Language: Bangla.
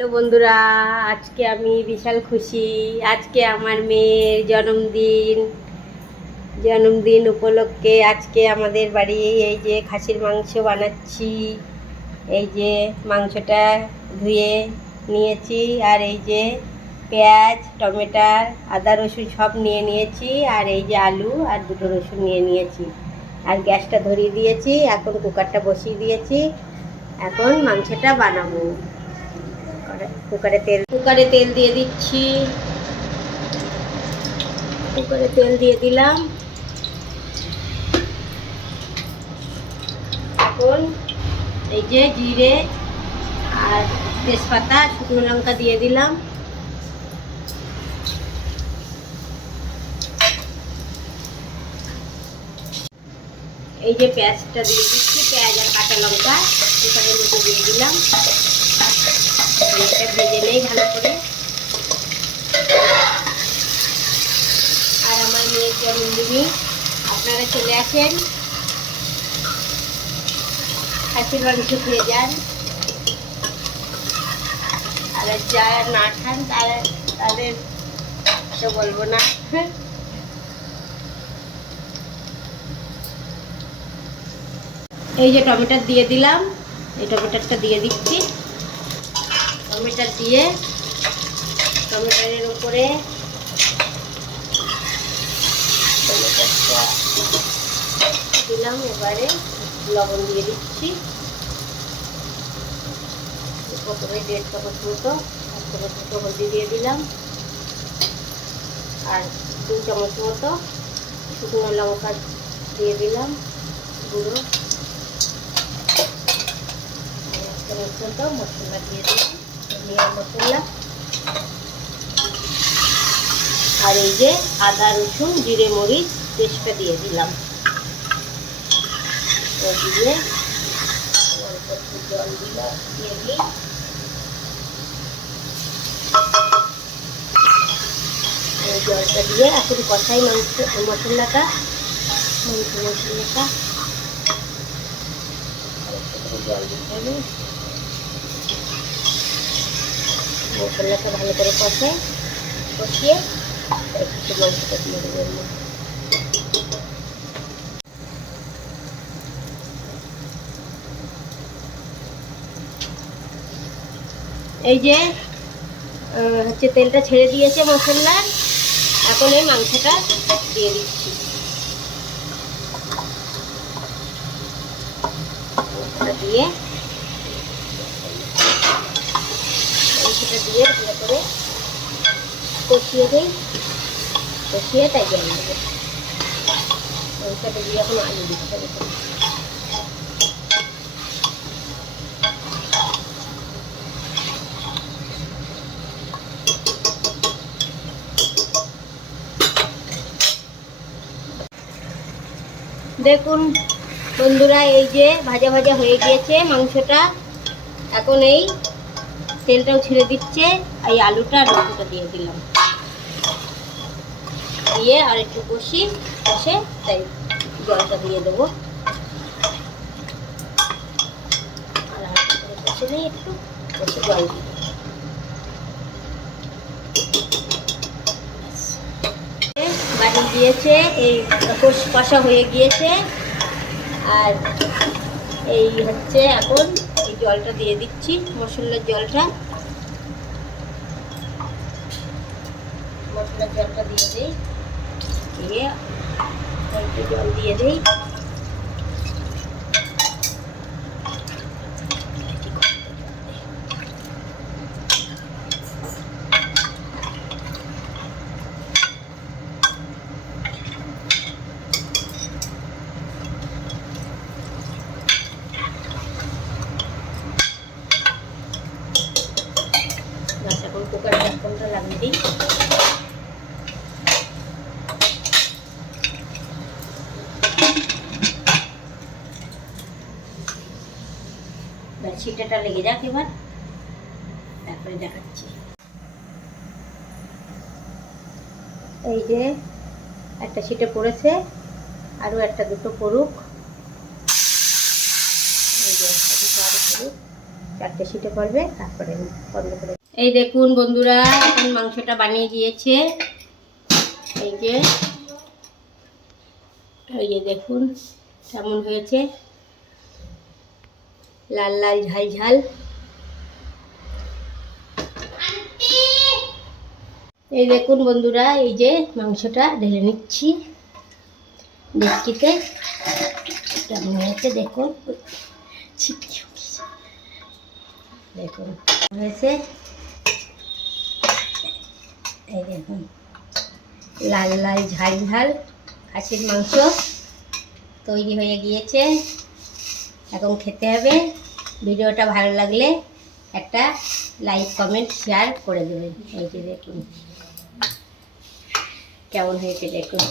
হ্যালো বন্ধুরা, আজকে আমি বিশাল খুশি। আজকে আমার মেয়ের জন্মদিন উপলক্ষে আজকে আমাদের বাড়ি এই যে খাসির মাংস বানাচ্ছি। এই যে মাংসটা ধুয়ে নিয়েছি, আর এই যে পেঁয়াজ, টমেটো, আদা, রসুন সব নিয়ে নিয়েছি, আর এই যে আলু আর দুটো রসুন নিয়ে নিয়েছি, আর গ্যাসটা ধরিয়ে দিয়েছি। এখন কুকারটা বসিয়ে দিয়েছি, এখন মাংসটা বানাবো। কুকারে তেল দিয়ে দিচ্ছি। কুকারে তেল দিয়ে দিলাম। এখন এই যে জিরে আর তেজপাতা, শুকনো লঙ্কা দিয়ে দিলাম। এই যে পেঁয়াজটা দিয়ে দিচ্ছি, পেঁয়াজ আর কাঁচা লঙ্কা কুকারের মধ্যে দিয়ে দিলাম। এটা ভেজে নেই ভালো করে। আর আমার মেয়ের জন্মদিনে আপনারা চলে আসেন, খাসির মাংস খেয়ে যান। আর যারা না খান তাদের তো বলবো না। এই যে টমেটো দিয়ে দিলাম, এই টমেটোটা দিয়ে দিচ্ছি। টমেটো দিয়ে টমেটোর উপরে টমেটোটা দিলাম। এবারে লবণ দিয়ে দিচ্ছি, প্রথমে 1.5 চামচ মতো। 1 চামচ মতো হলদি দিয়ে দিলাম, আর 2 চামচ মতো শুকনো লঙ্কা দিয়ে দিলাম গুঁড়ো। 1 চামচ মতো মশলা দিয়ে দিলাম, ধনিয়া মশলা। আর এই যে আদা, রসুন, জিরে, মরিচ পেস্টটা দিয়ে দিলাম। দিয়ে অল্প একটু জল দিয়ে দিই। জলটা দিয়ে এখন কষাই মশলাটা। জল দিতে হবে, মশলাটা ভালো করে কষিয়ে একটু মাংসটা দিয়ে দেবো। এই যে হচ্ছে তেলটা ছেড়ে দিয়েছে মশলার, এখন এই মাংসটা দিয়ে দিচ্ছি। মাংসটা দিয়ে ভালো করে কষিয়ে দিই। কষিয়ে তাই জল দেবো। মাংসটা দিয়ে এখন আলু দিতে হবে। দেখুন বন্ধুরা, এই যে ভাজা ভাজা হয়ে গিয়েছে মাংসটা। এখন এই তেলটাও ছেড়ে দিচ্ছে, এই আলুটা আর রসুনটা দিয়ে দিলাম। দিয়ে আর একটু কষে তাই জলটা দিয়ে দেবো। আর হালকা করে কষে নিই, একটু কষে জল দিয়ে দেবো। বাড়ি দিয়েছে, এই কষা হয়ে গিয়েছে। আর এই হচ্ছে এখন এই জলটা দিয়ে দিচ্ছি, মশলার জলটা দিয়ে দিই। দিয়ে একটু জল দিয়ে দিই। এখন কুকার ঢাকনটা লাগিয়ে দিই। সিটাটা লেগে যাক, এবার তারপরে দেখাচ্ছি। এই যে একটা সিটে পড়েছে, আরও একটা দুটো পড়ুক। এই যে একটা দুটো আরও পড়ুক। 4টে সিটে পড়বে, তারপরে আমি বন্ধ করে। এই দেখুন বন্ধুরা, এখন মাংসটা বানিয়ে দিয়েছে। এই যে দেখুন কেমন হয়েছে, লাল লাল ঝাল ঝাল। এই দেখুন বন্ধুরা, এই যে মাংসটা ঢেলে নিচ্ছি ডেকচিতে। কেমন হয়েছে দেখুন, দেখুন হয়েছে। এই দেখুন লাল লাল ঝাল ঝাল খাসির মাংস তৈরি হয়ে গিয়েছে। এখন খেতে হবে। ভিডিওটা ভালো লাগলে একটা লাইক কমেন্ট শেয়ার করে দেবেন। এই যে দেখুন কেমন হয়েছে দেখুন।